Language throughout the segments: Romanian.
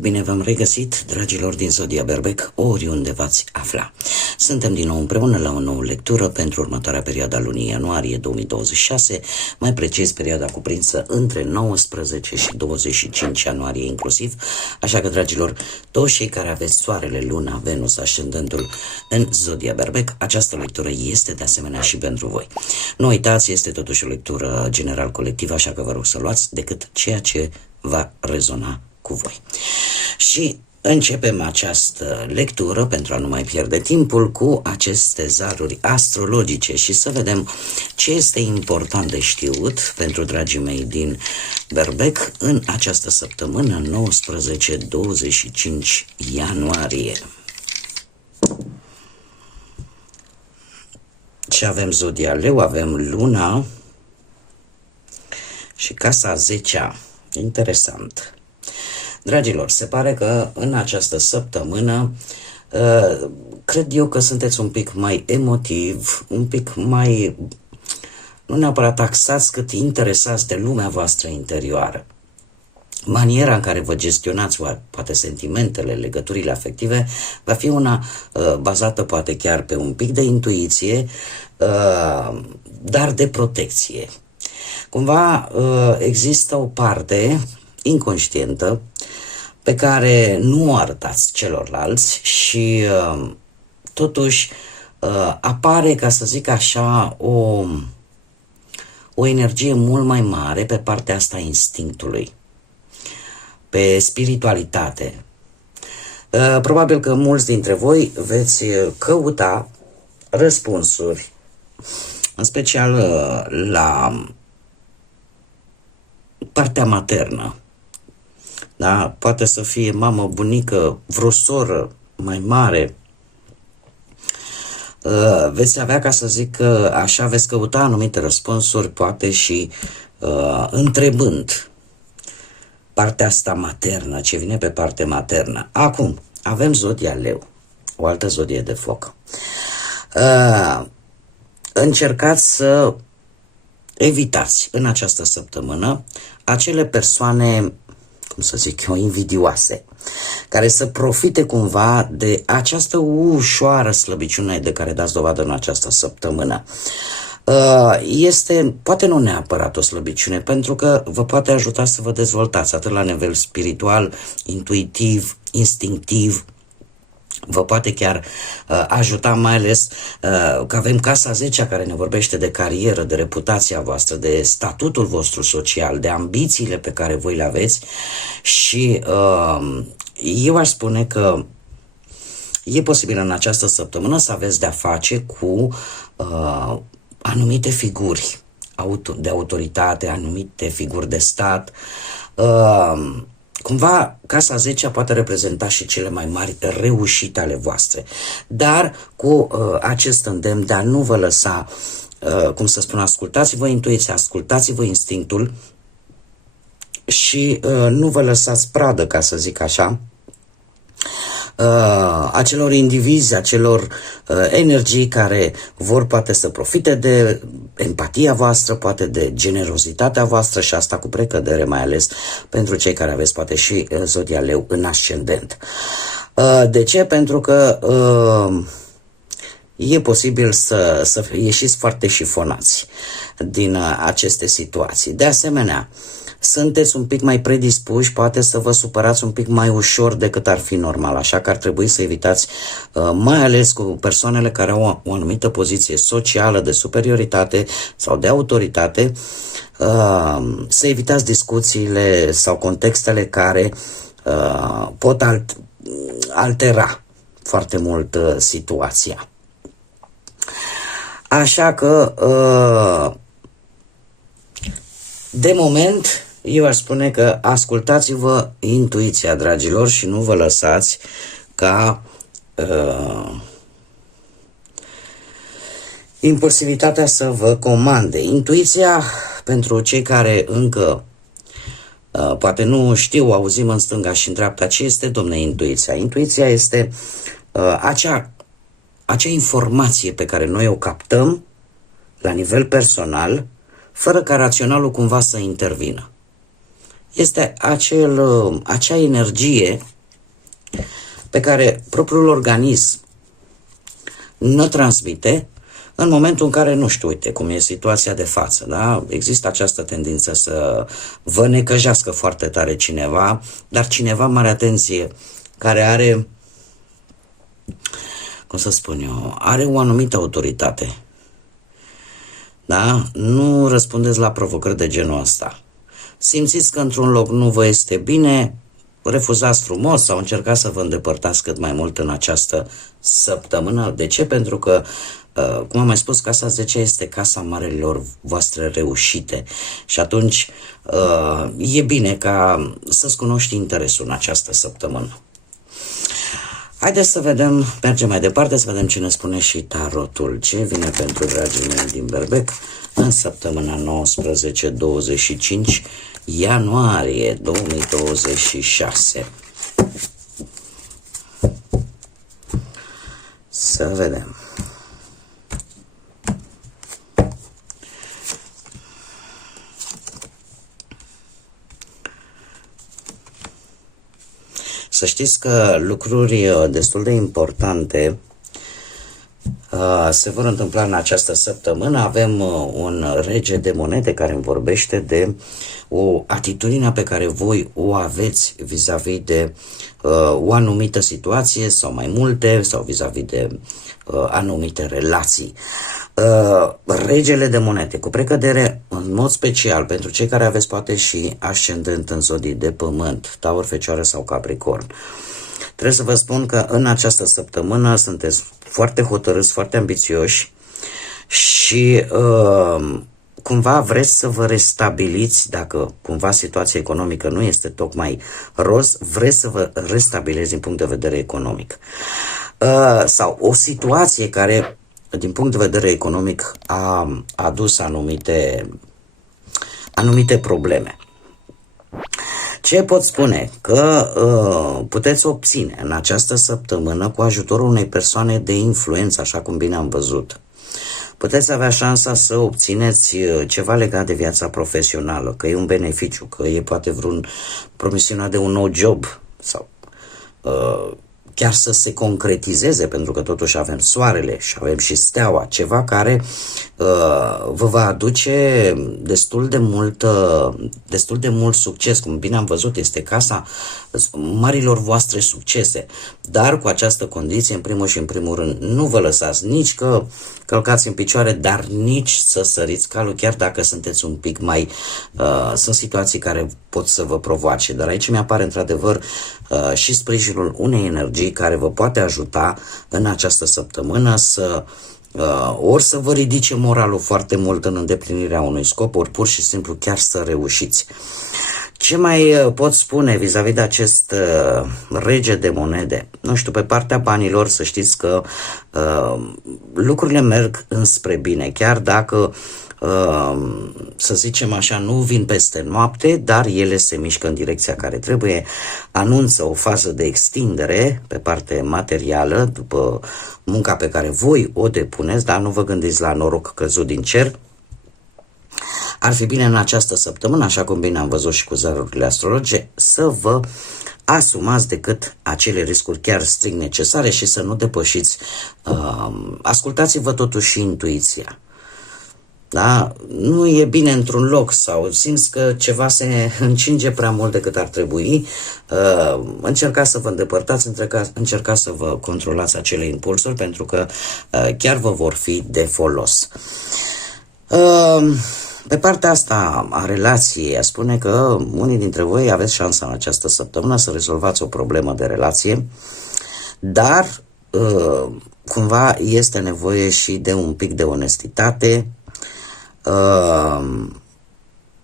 Bine v-am regăsit, dragilor din Zodia Berbec, oriunde v-ați afla. Suntem din nou împreună la o nouă lectură pentru următoarea perioadă a lunii ianuarie 2026, mai precis perioada cuprinsă între 19 și 25 ianuarie inclusiv, așa că, dragilor, toți cei care aveți soarele, luna, Venus, ascendentul în Zodia Berbec, această lectură este de asemenea și pentru voi. Nu uitați, este totuși o lectură general colectivă, așa că vă rog să luați decât ceea ce va rezona cu voi. Și începem această lectură, pentru a nu mai pierde timpul, cu aceste zaruri astrologice și să vedem ce este important de știut pentru dragii mei din Berbec în această săptămână 19-25 ianuarie. Și avem Zodia Leu, avem Luna și Casa a 10-a. Interesant. Dragilor, se pare că în această săptămână cred eu că sunteți un pic mai emotiv, un pic mai, nu neapărat taxați, cât interesați de lumea voastră interioară. Maniera în care vă gestionați poate sentimentele, legăturile afective va fi una bazată poate chiar pe un pic de intuiție, dar de protecție. Cumva există o parte inconștientă pe care nu o arătați celorlalți și totuși apare, ca să zic așa, o energie mult mai mare pe partea asta instinctului, pe spiritualitate. Probabil că mulți dintre voi veți căuta răspunsuri, în special la partea maternă. Da? Poate să fie mamă, bunică, vreo soră mai mare. Veți avea, ca să zic așa, veți căuta anumite răspunsuri, poate și întrebând partea asta maternă, ce vine pe partea maternă. Acum, avem Zodia Leu, o altă zodie de foc. Încercați să evitați în această săptămână acele persoane, cum să zic eu, invidioase, care să profite cumva de această ușoară slăbiciune de care dați dovadă în această săptămână. Este, poate nu neapărat o slăbiciune, pentru că vă poate ajuta să vă dezvoltați atât la nivel spiritual, intuitiv, instinctiv. Vă poate chiar ajuta, mai ales că avem Casa 10 care ne vorbește de carieră, de reputația voastră, de statutul vostru social, de ambițiile pe care voi le aveți și eu aș spune că e posibil în această săptămână să aveți de-a face cu anumite figuri de autoritate, anumite figuri de stat. Cumva, Casa 10 poate reprezenta și cele mai mari reușite ale voastre, dar cu acest îndemn de a nu vă lăsa, cum să spun, ascultați-vă intuiția, ascultați-vă instinctul și nu vă lăsați pradă, ca să zic așa, acelor indivizi, acelor energii care vor poate să profite de empatia voastră, poate de generozitatea voastră și asta cu precădere, mai ales pentru cei care aveți poate și Zodia Leu în ascendent. De ce? Pentru că e posibil să ieșiți foarte șifonați din aceste situații. De asemenea, sunteți un pic mai predispuși, poate să vă supărați un pic mai ușor decât ar fi normal, așa că ar trebui să evitați, mai ales cu persoanele care au o anumită poziție socială de superioritate sau de autoritate, să evitați discuțiile sau contextele care pot altera foarte mult situația. Așa că, de moment, eu aș spune că ascultați-vă intuiția, dragilor, și nu vă lăsați ca impulsivitatea să vă comande. Intuiția, pentru cei care încă poate nu știu, auzim în stânga și în dreapta, ce este, domne, intuiția? Intuiția este acea informație pe care noi o captăm la nivel personal, fără ca raționalul cumva să intervină. Este acea energie pe care propriul organism ne transmite în momentul în care, nu știu, uite cum e situația de față, da? Există această tendință să vă necăjească foarte tare cineva, dar cineva, mare atenție, care are, cum să spun eu, are o anumită autoritate. Da? Nu răspundeți la provocări de genul ăsta. Simțiți că într-un loc nu vă este bine, refuzați frumos sau încercați să vă îndepărtați cât mai mult în această săptămână. De ce? Pentru că, cum am mai spus, casa 10 este casa marelor voastre reușite și atunci e bine ca să-ți cunoști interesul în această săptămână. Haideți să vedem, mergem mai departe, să vedem ce ne spune și tarotul. Ce vine pentru dragii mei din Berbec în săptămâna 19-25 ianuarie 2026. Să vedem. Să știți că lucruri destul de importante se vor întâmpla în această săptămână. Avem un rege de monede care îmi vorbește de o atitudine pe care voi o aveți vis-a-vis de o anumită situație sau mai multe, sau vis-a-vis de anumite relații. Regele de monede, cu precădere, în mod special pentru cei care aveți poate și ascendent în zodii de pământ, Taur, Fecioară sau Capricorn. Trebuie să vă spun că în această săptămână sunteți foarte hotărâți, foarte ambițioși și cumva vreți să vă restabiliți, dacă cumva situația economică nu este tocmai roz, vreți să vă restabiliți din punct de vedere economic. Sau o situație care, din punct de vedere economic, a adus anumite probleme. Ce pot spune? Că puteți obține în această săptămână, cu ajutorul unei persoane de influență, așa cum bine am văzut, puteți avea șansa să obțineți ceva legat de viața profesională, că e un beneficiu, că e poate promisiunea de un nou job sau chiar să se concretizeze, pentru că totuși avem soarele și avem și steaua, ceva care vă va aduce destul de mult succes. Cum bine am văzut, este casa marilor voastre succese, dar cu această condiție, în primul și în primul rând, nu vă lăsați nici că călcați în picioare, dar nici să săriți calul, chiar dacă sunteți un pic mai... sunt situații care pot să vă provoace, dar aici mi-apare într-adevăr și sprijinul unei energii care vă poate ajuta în această săptămână să ori să vă ridice moralul foarte mult în îndeplinirea unui scop, ori pur și simplu chiar să reușiți. Ce mai pot spune vis-a-vis de acest rege de monede? Nu știu, pe partea banilor să știți că lucrurile merg înspre bine, chiar dacă să zicem așa, nu vin peste noapte, dar ele se mișcă în direcția care trebuie, anunță o fază de extindere pe parte materială după munca pe care voi o depuneți, dar nu vă gândiți la noroc căzut din cer. Ar fi bine în această săptămână, așa cum bine am văzut și cu zarurile astrologice, să vă asumați decât acele riscuri chiar strict necesare și să nu depășiți. Ascultați-vă totuși și intuiția. Da? Nu e bine într-un loc sau simți că ceva se încinge prea mult decât ar trebui, încercați să vă îndepărtați, încercați să vă controlați acele impulsuri, pentru că chiar vă vor fi de folos. Pe partea asta a relației, spune că unii dintre voi aveți șansa în această săptămână să rezolvați o problemă de relație, dar cumva este nevoie și de un pic de onestitate.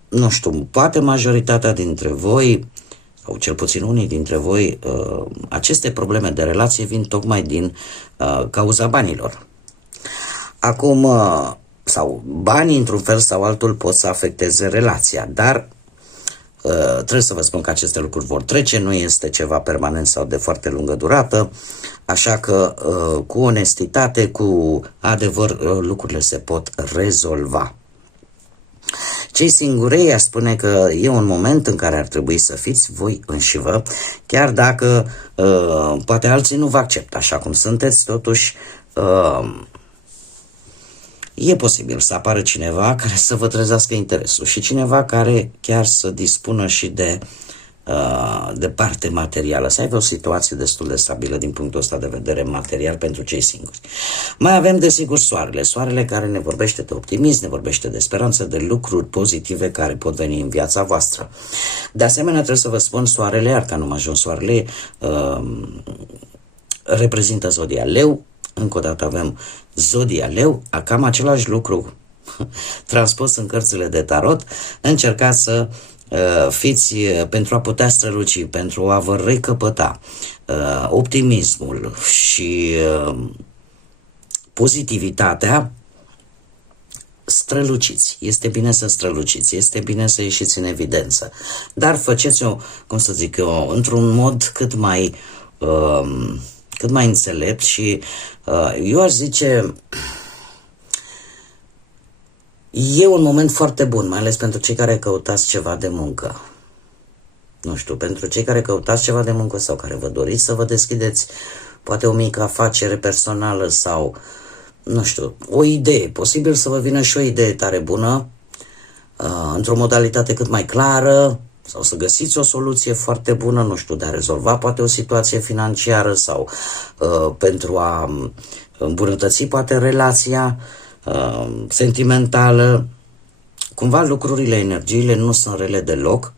Nu știu, poate majoritatea dintre voi, sau cel puțin unii dintre voi, aceste probleme de relație vin tocmai din cauza banilor. Acum, sau banii, într-un fel sau altul, pot să afecteze relația, dar trebuie să vă spun că aceste lucruri vor trece, nu este ceva permanent sau de foarte lungă durată, așa că cu onestitate, cu adevăr, lucrurile se pot rezolva. Cei singurei aș spune că e un moment în care ar trebui să fiți voi înșivă, chiar dacă poate alții nu vă acceptă așa cum sunteți, totuși e posibil să apară cineva care să vă trezească interesul și cineva care chiar să dispună și de parte materială, să aibă o situație destul de stabilă din punctul ăsta de vedere material pentru cei singuri. Mai avem desigur soarele, soarele care ne vorbește de optimism, ne vorbește de speranță, de lucruri pozitive care pot veni în viața voastră. De asemenea, trebuie să vă spun, soarele, arcanul major soarele, reprezintă zodia Leu. Încă o dată avem zodia Leu, cam același lucru transpus în cărțile de tarot. Încercați să fiți, pentru a putea străluci, pentru a vă recăpăta optimismul și pozitivitatea, străluciți. Este bine să străluciți, este bine să ieșiți în evidență, dar faceți-o, cum să zic eu, într-un mod cât mai înțelept și eu aș zice e un moment foarte bun, mai ales pentru cei care căutați ceva de muncă. Nu știu, pentru cei care căutați ceva de muncă sau care vă doriți să vă deschideți poate o mică afacere personală sau, nu știu, o idee. Posibil să vă vină și o idee tare bună, într-o modalitate cât mai clară, sau să găsiți o soluție foarte bună, nu știu, de a rezolva poate o situație financiară sau pentru a îmbunătăți poate relația sentimentală. Cumva lucrurile, energiile nu sunt rele deloc.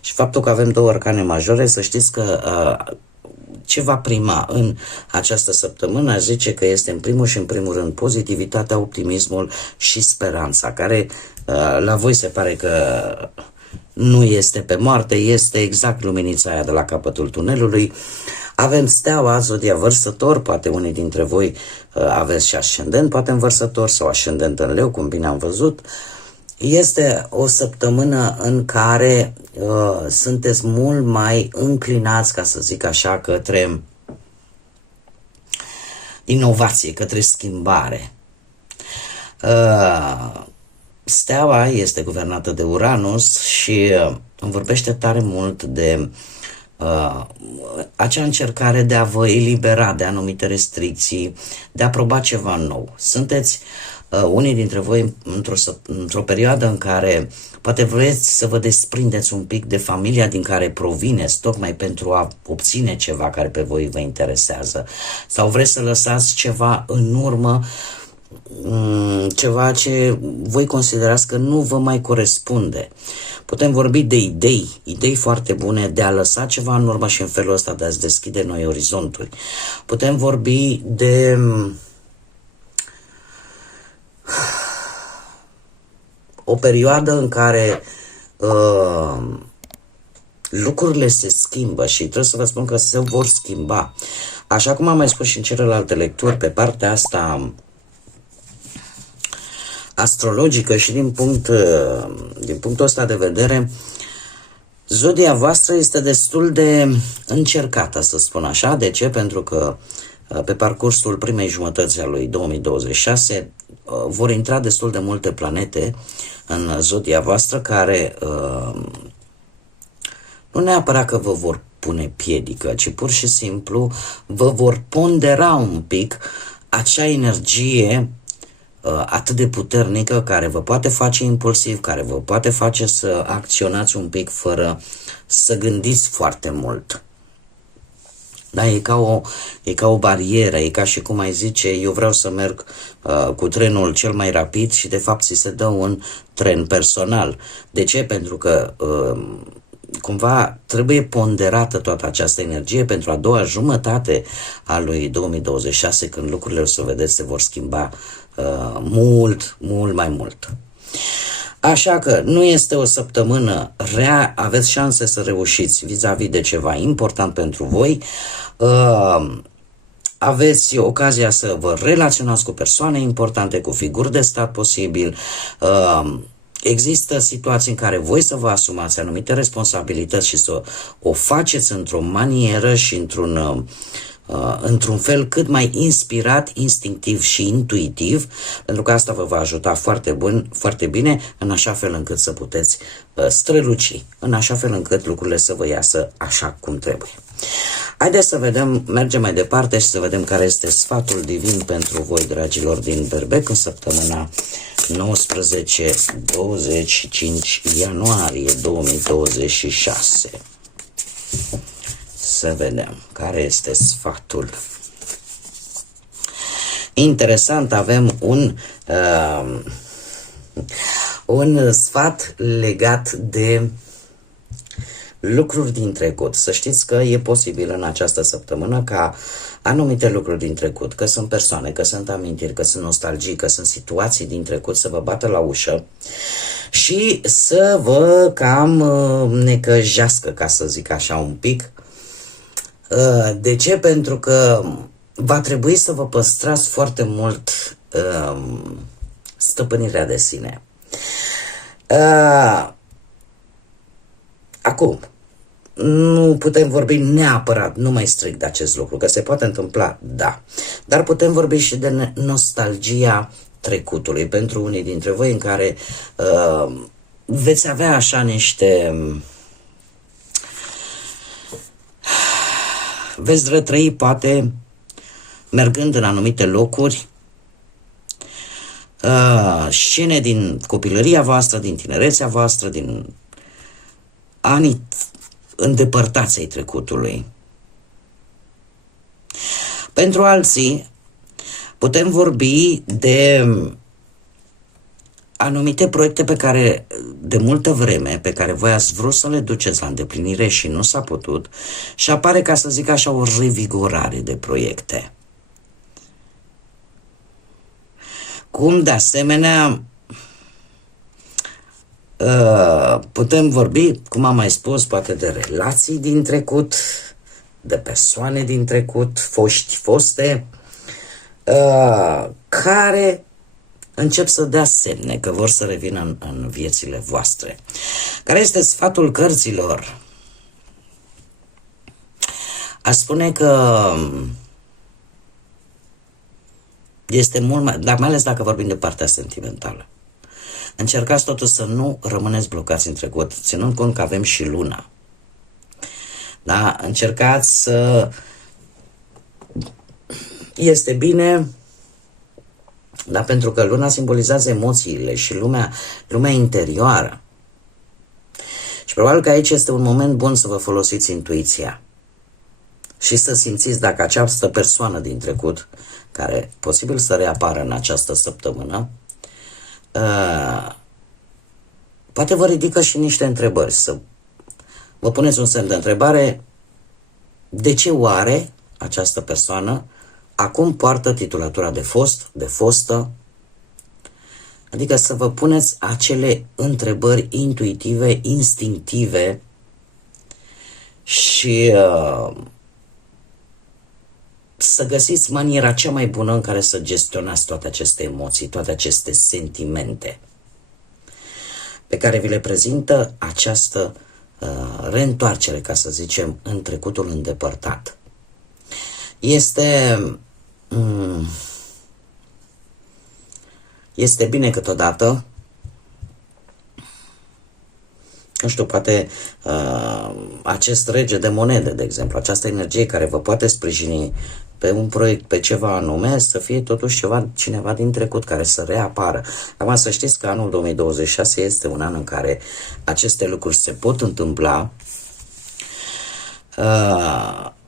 Și faptul că avem două arcane majore, să știți că ce va prima în această săptămână, aș zice că este în primul și în primul rând pozitivitatea, optimismul și speranța, care la voi se pare că nu este pe moarte, este exact luminița aia de la capătul tunelului. Avem steaua, zodia Vărsător, poate unii dintre voi aveți și ascendent, poate în Vărsător sau ascendent în Leu, cum bine am văzut. Este o săptămână în care sunteți mult mai înclinați, ca să zic așa, către inovație, către schimbare. Steaua este guvernată de Uranus și îmi vorbește tare mult de acea încercare de a vă elibera de anumite restricții, de a proba ceva nou. Sunteți unii dintre voi într-o perioadă în care poate vreți să vă desprindeți un pic de familia din care provineți, tocmai pentru a obține ceva care pe voi vă interesează, sau vreți să lăsați ceva în urmă, ceva ce voi considerați că nu vă mai corespunde. Putem vorbi de idei foarte bune de a lăsa ceva în urmă și în felul ăsta de a-ți deschide noi orizonturi. Putem vorbi de o perioadă în care lucrurile se schimbă și trebuie să vă spun că se vor schimba. Așa cum am mai spus și în celelalte lecturi, pe partea asta astrologică și din punctul ăsta de vedere, zodia voastră este destul de încercată, să spun așa. De ce? Pentru că pe parcursul primei jumătăți a lui 2026 vor intra destul de multe planete în zodia voastră care nu neapărat că vă vor pune piedică, ci pur și simplu vă vor pondera un pic acea energie atât de puternică care vă poate face impulsiv, care vă poate face să acționați un pic fără să gândiți foarte mult. Da, e ca o barieră, e ca și cum ai zice, eu vreau să merg cu trenul cel mai rapid și de fapt ți se dă un tren personal. De ce? Pentru că cumva trebuie ponderată toată această energie pentru a doua jumătate a lui 2026, când lucrurile, o să vedeți, se vor schimba mult mai mult. Așa că nu este o săptămână rea, aveți șanse să reușiți vis-a-vis de ceva important pentru voi. aveți ocazia să vă relaționați cu persoane importante, cu figuri de stat posibil. Există situații în care voi să vă asumați anumite responsabilități și să o faceți într-o manieră și într-un fel cât mai inspirat, instinctiv și intuitiv, pentru că asta vă va ajuta foarte bine, în așa fel încât să puteți străluci, în așa fel încât lucrurile să vă iasă așa cum trebuie. Haideți să vedem, mergem mai departe și să vedem care este sfatul divin pentru voi, dragilor din Berbec, în săptămâna 19-25 ianuarie 2026. Să vedem care este sfatul. Interesant, avem un sfat legat de lucruri din trecut. Să știți că e posibil în această săptămână ca anumite lucruri din trecut, că sunt persoane, că sunt amintiri, că sunt nostalgii, că sunt situații din trecut să vă bată la ușă și să vă cam necăjească, ca să zic așa un pic. De ce? Pentru că va trebui să vă păstrați foarte mult stăpânirea de sine. Acum, nu putem vorbi neapărat numai strict de acest lucru, că se poate întâmpla, da. Dar putem vorbi și de nostalgia trecutului pentru unii dintre voi, în care veți avea așa niște... veți retrăi, poate, mergând în anumite locuri, scene din copilăria voastră, din tinerețea voastră, din anii îndepărtați ai trecutului. Pentru alții, putem vorbi de anumite proiecte pe care, de multă vreme, pe care voi ați vrut să le duceți la îndeplinire și nu s-a putut, și apare, ca să zic așa, o revigorare de proiecte. Cum, de asemenea, putem vorbi, cum am mai spus, poate de relații din trecut, de persoane din trecut, foste, care încep să dea semne că vor să revină în viețile voastre. Care este sfatul cărților? Aș spune că este mult mai, dar mai ales dacă vorbim de partea sentimentală. Încercați totuși să nu rămâneți blocați în trecut, ținând cont că avem și luna. Da? Încercați să... Este bine, dar pentru că luna simbolizează emoțiile și lumea interioară. Și probabil că aici este un moment bun să vă folosiți intuiția și să simțiți dacă această persoană din trecut, care posibil să reapară în această săptămână, poate vă ridică și niște întrebări. Să vă puneți un semn de întrebare: de ce oare această persoană acum poartă titulatura de fost, de fostă? Adică să vă puneți acele întrebări intuitive, instinctive și să găsiți maniera cea mai bună în care să gestionați toate aceste emoții, toate aceste sentimente pe care vi le prezintă această reîntoarcere, ca să zicem, în trecutul îndepărtat. Este bine câteodată, nu știu, poate acest rege de monede, de exemplu, această energie care vă poate sprijini pe un proiect, pe ceva anume, să fie totuși cineva din trecut care să reapară. Acum să știți că anul 2026 este un an în care aceste lucruri se pot întâmpla.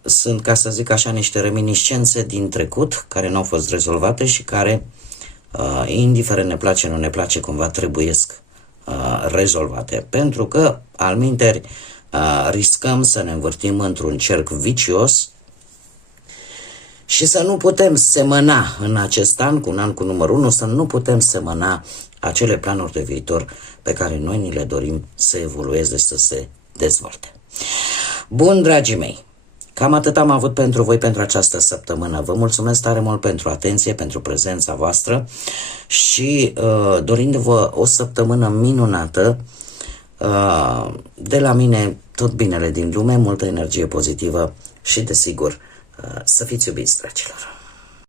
Sunt, ca să zic așa, niște reminiscențe din trecut care nu au fost rezolvate și care, indiferent ne place, nu ne place, cumva trebuiesc rezolvate. Pentru că, alminteri, riscăm să ne învârtim într-un cerc vicios și să nu putem semăna în acest an, cu un an cu numărul 1, să nu putem semăna acele planuri de viitor pe care noi ni le dorim să evolueze, să se dezvolte. Bun, dragii mei, Cam atât am avut pentru voi pentru această săptămână. Vă mulțumesc tare mult pentru atenție, pentru prezența voastră și dorindu-vă o săptămână minunată, de la mine tot binele din lume, multă energie pozitivă și, desigur, să fiți iubiți, dragilor!